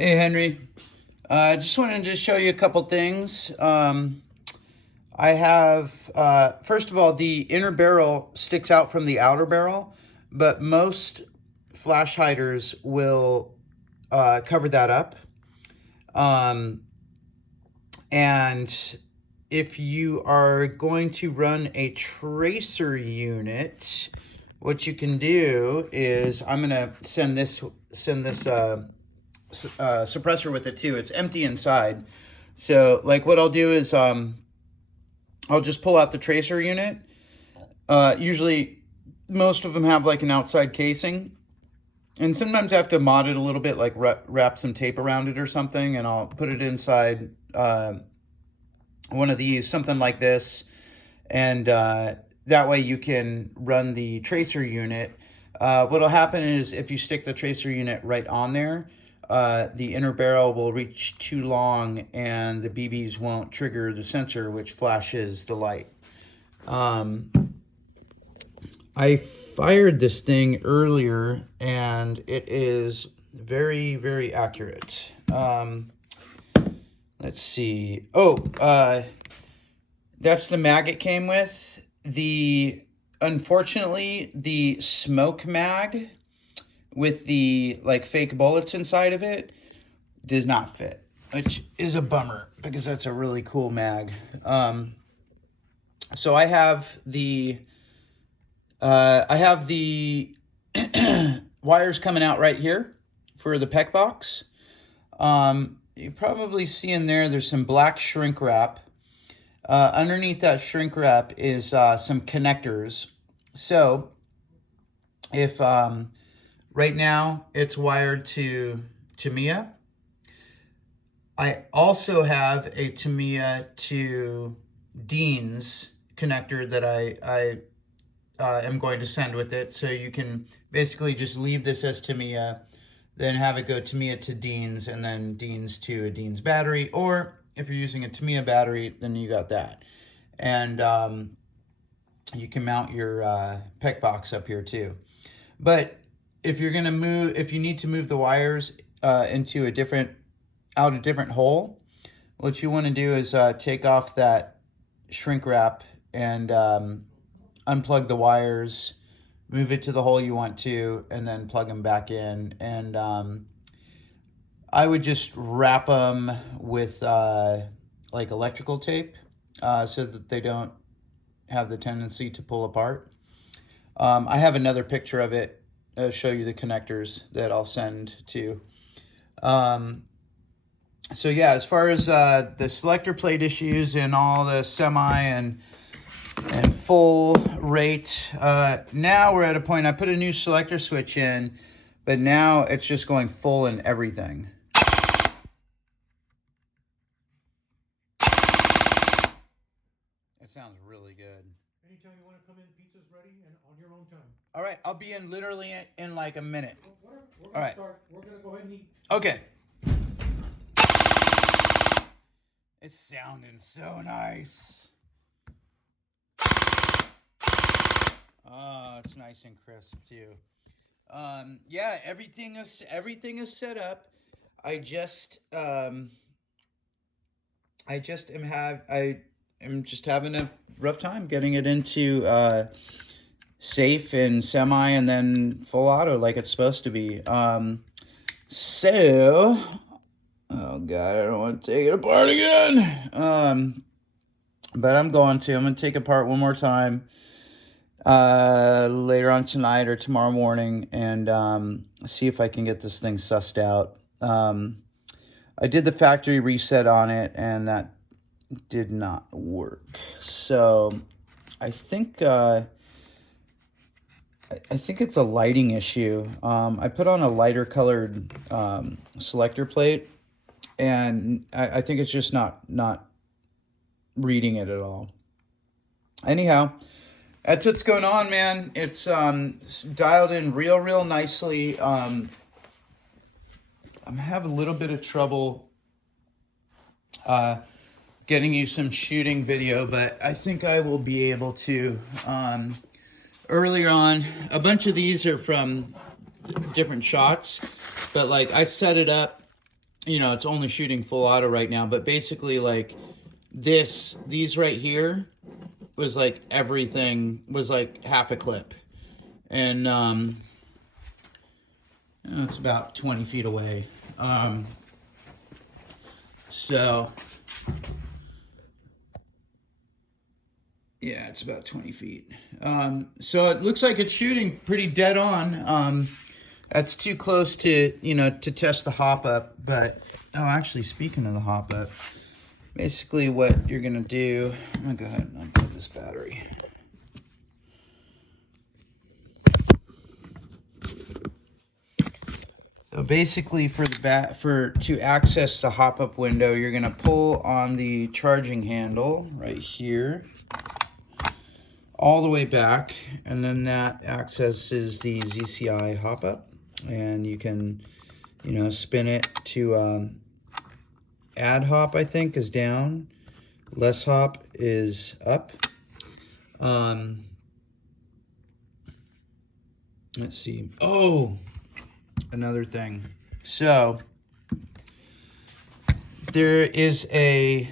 Hey Henry, I just wanted to show you a couple things. I have, first of all, the inner barrel sticks out from the outer barrel, but most flash hiders will cover that up. And if you are going to run a tracer unit, what you can do is I'm gonna send this suppressor with it too. It's empty inside. So like what I'll do is I'll just pull out the tracer unit. Usually most of them have like an outside casing. And sometimes I have to mod it a little bit, like wrap some tape around it or something, and I'll put it inside one of these, something like this. And that way you can run the tracer unit. What'll happen is if you stick the tracer unit right on there, the inner barrel will reach too long and the BBs won't trigger the sensor, which flashes the light. I fired this thing earlier and it is very, very accurate. Let's see. That's the mag it came with. Unfortunately, the smoke mag with the like fake bullets inside of it does not fit, which is a bummer because that's a really cool mag. So I have the wires coming out right here for the PEC box. You probably see in there's some black shrink wrap. Underneath that shrink wrap is some connectors. So if right now it's wired to Tamiya, I also have a Tamiya to Dean's connector that I am going to send with it. So you can basically just leave this as Tamiya, then have it go Tamiya to Dean's, and then Dean's to a Dean's battery. Or if you're using a Tamiya battery, then you got that. And you can mount your PEC box up here too. But if you're gonna if you need to move the wires into a different hole, what you want to do is take off that shrink wrap and unplug the wires, move it to the hole you want to, and then plug them back in. And I would just wrap them with like electrical tape so that they don't have the tendency to pull apart. I have another picture of it. I'll show you the connectors that I'll send to. So yeah, as far as the selector plate issues and all the semi and full rate, now we're at a point, I put a new selector switch in, but now it's just going full in everything. It sounds really good. Anytime you want to come in, pizza's ready and on your own time. All right, I'll be in literally in like a minute. We're gonna start. We're gonna go ahead and eat. Okay. It's sounding so nice. Oh, it's nice and crisp too. Yeah, everything is set up. I am just having a rough time getting it into safe and semi and then full auto like it's supposed to be. So, oh God, I don't want to take it apart again. But I'm going to take it apart one more time later on tonight or tomorrow morning and see if I can get this thing sussed out. I did the factory reset on it and that did not work. So I think it's a lighting issue. I put on a lighter colored selector plate, and I think it's just not reading it at all. Anyhow, that's what's going on, man. It's dialed in real nicely. I'm having a little bit of trouble getting you some shooting video, but I think I will be able to. Earlier on, a bunch of these are from different shots, but like I set it up you know, it's only shooting full auto right now, but basically like these right here was like everything was like half a clip. And it's about 20 feet away. So yeah, it's about 20 feet. So it looks like it's shooting pretty dead on. That's too close to, you know, to test the hop up. But, oh, actually, speaking of the hop up, basically what you're going to do, I'm going to go ahead and unplug this battery. So basically to access the hop up window, you're going to pull on the charging handle right here all the way back, and then that accesses the ZCI hop up, and you can, you know, spin it to add hop, I think, is down, less hop is up. Let's see. Oh, another thing. So there is a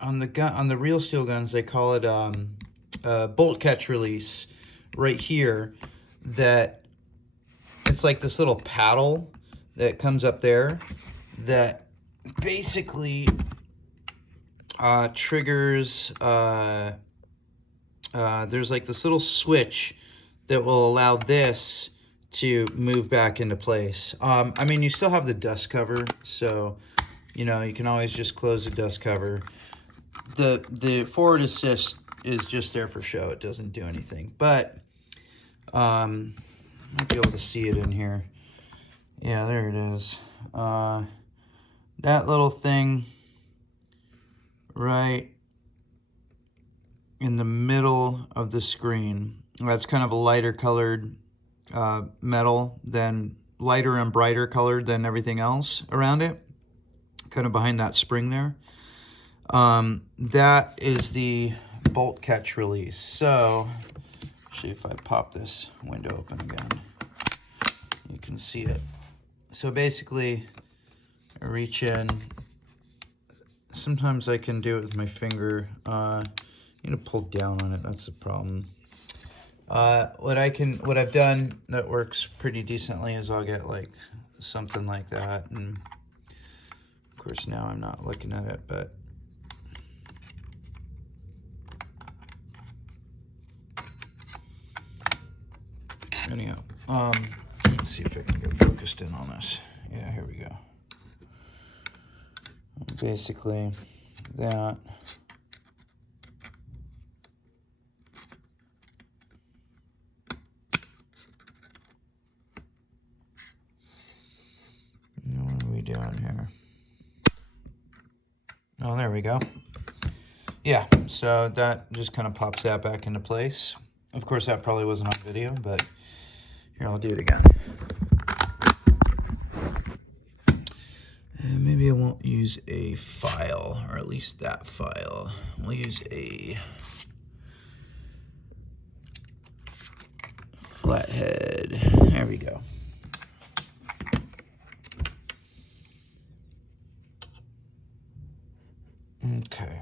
on the real steel guns, they call it a bolt catch release right here, that it's like this little paddle that comes up there that basically triggers there's like this little switch that will allow this to move back into place. I mean, you still have the dust cover, so you know, you can always just close the dust cover. The forward assist is just there for show. It doesn't do anything, but might be able to see it in here. Yeah, there it is. That little thing right in the middle of the screen. That's kind of a lighter colored metal, than lighter and brighter colored than everything else around it. Kind of behind that spring there. That is the bolt catch release. So, actually, if I pop this window open again, you can see it. So basically, I reach in. Sometimes I can do it with my finger. You know, pull down on it. That's the problem. What I've done that works pretty decently is I'll get like something like that, and of course now I'm not looking at it, but anyhow, let's see if I can get focused in on this. Yeah, here we go. Basically, that. What are we doing here? Oh, there we go. Yeah, so that just kind of pops that back into place. Of course, that probably wasn't on video, but here, I'll do it again. And maybe I won't use a file, or at least that file. We'll use a flathead. There we go. Okay.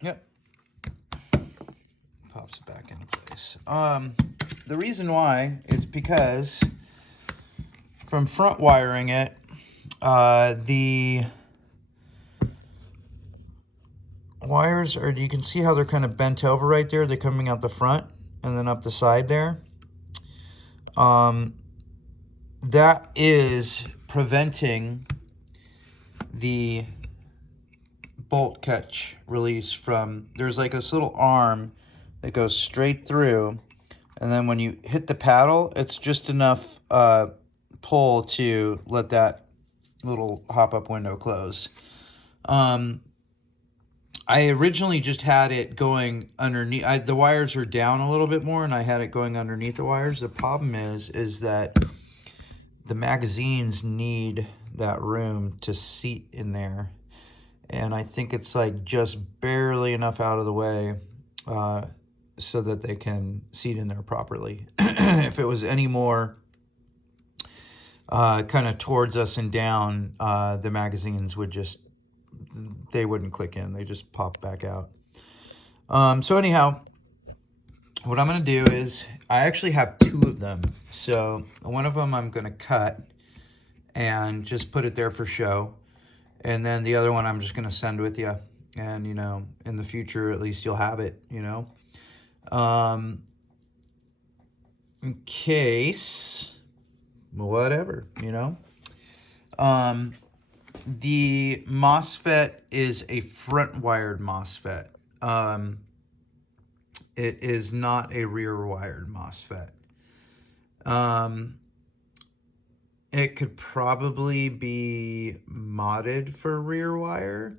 Yep. Pops it back into place. The reason why is because from front wiring it, the wires are, you can see how they're kind of bent over right there. They're coming out the front and then up the side there. That is preventing the bolt catch release from, there's like this little arm that goes straight through, and then when you hit the paddle, it's just enough pull to let that little hop-up window close. I originally just had it going underneath. The wires are down a little bit more, and I had it going underneath the wires. The problem is that the magazines need that room to seat in there. And I think it's like just barely enough out of the way so that they can seat in there properly. If it was any more kind of towards us and down, the magazines would just, they wouldn't click in. They just pop back out. So anyhow, what I'm going to do is, I actually have 2 of them. So one of them I'm going to cut and just put it there for show. And then the other one I'm just going to send with you. And, you know, in the future, at least you'll have it, you know. In case, whatever, you know. The MOSFET is a front wired MOSFET. It is not a rear wired MOSFET. It could probably be modded for rear wire.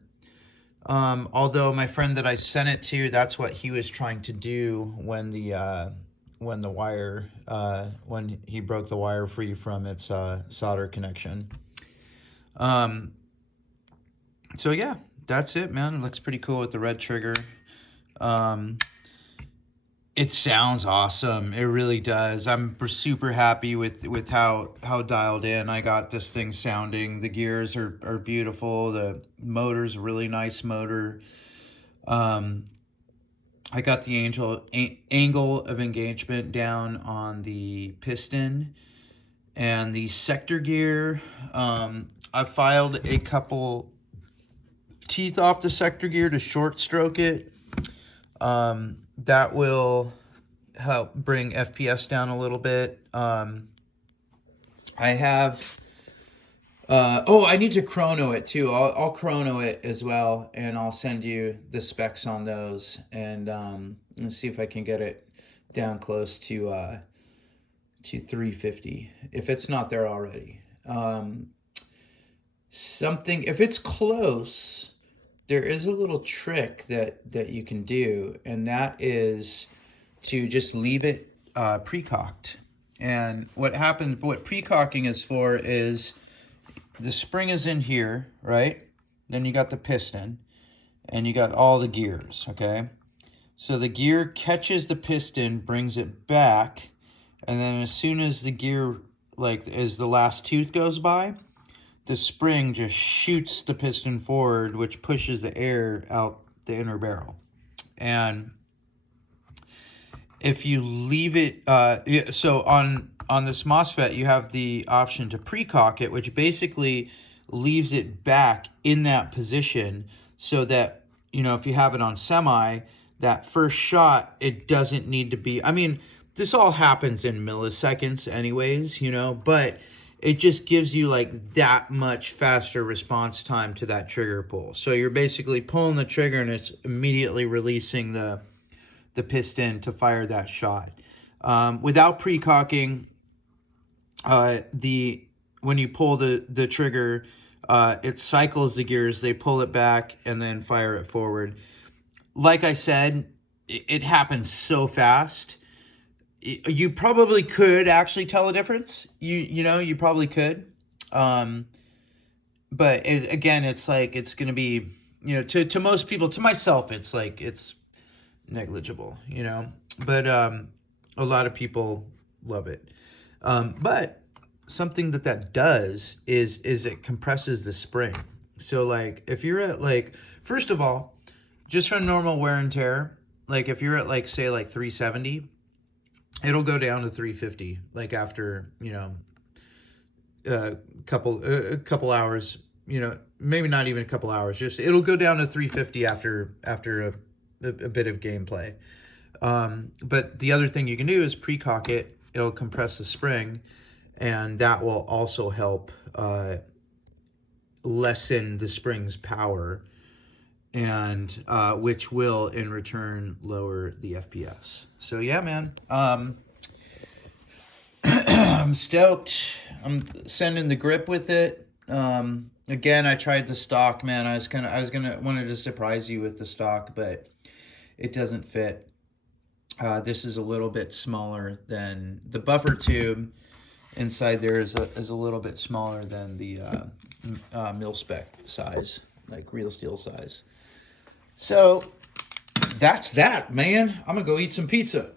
Although my friend that I sent it to, that's what he was trying to do when he broke the wire free from its solder connection. So yeah, that's it, man. It looks pretty cool with the red trigger. It sounds awesome. It really does. I'm super happy with how dialed in I got this thing sounding. The gears are beautiful. The motor's a really nice motor. I got the angle of engagement down on the piston and the sector gear. I filed a couple teeth off the sector gear to short stroke it. That will help bring FPS down a little bit. I have, I need to chrono it too. I'll chrono it as well, and I'll send you the specs on those, and let's see if I can get it down close to 350 if it's not there already. If it's close, there is a little trick that you can do, and that is to just leave it pre-cocked. And what pre-cocking is for is the spring is in here, right? Then you got the piston, and you got all the gears, okay? So the gear catches the piston, brings it back, and then as soon as the gear, as the last tooth goes by, the spring just shoots the piston forward, which pushes the air out the inner barrel. And if you leave it, so on this MOSFET, you have the option to pre-cock it, which basically leaves it back in that position so that, you know, if you have it on semi, that first shot, it doesn't need to be, I mean, this all happens in milliseconds anyways, you know, but it just gives you like that much faster response time to that trigger pull. So you're basically pulling the trigger and it's immediately releasing the piston to fire that shot. Without pre-cocking, when you pull the trigger, it cycles the gears, they pull it back and then fire it forward. Like I said, it happens so fast. You probably could actually tell a difference. You probably could. But again, it's like, it's going to be, you know, to most people, to myself, it's like, it's negligible, you know, but a lot of people love it. But something that does is it compresses the spring. So like, if you're at first of all, just from normal wear and tear, like if you're at say 370, it'll go down to 350, after, you know, a couple hours, you know, maybe not even a couple hours, just it'll go down to 350 after a bit of gameplay. But the other thing you can do is pre-cock it. It'll compress the spring, and that will also help lessen the spring's power, and which will in return lower the FPS. So yeah, man, I'm stoked. I'm sending the grip with it. Again, I tried the stock, man. I wanted to surprise you with the stock, but it doesn't fit. This is a little bit smaller than the buffer tube. Inside there is a little bit smaller than the mil spec size. like real steel size. So that's that, man. I'm gonna go eat some pizza.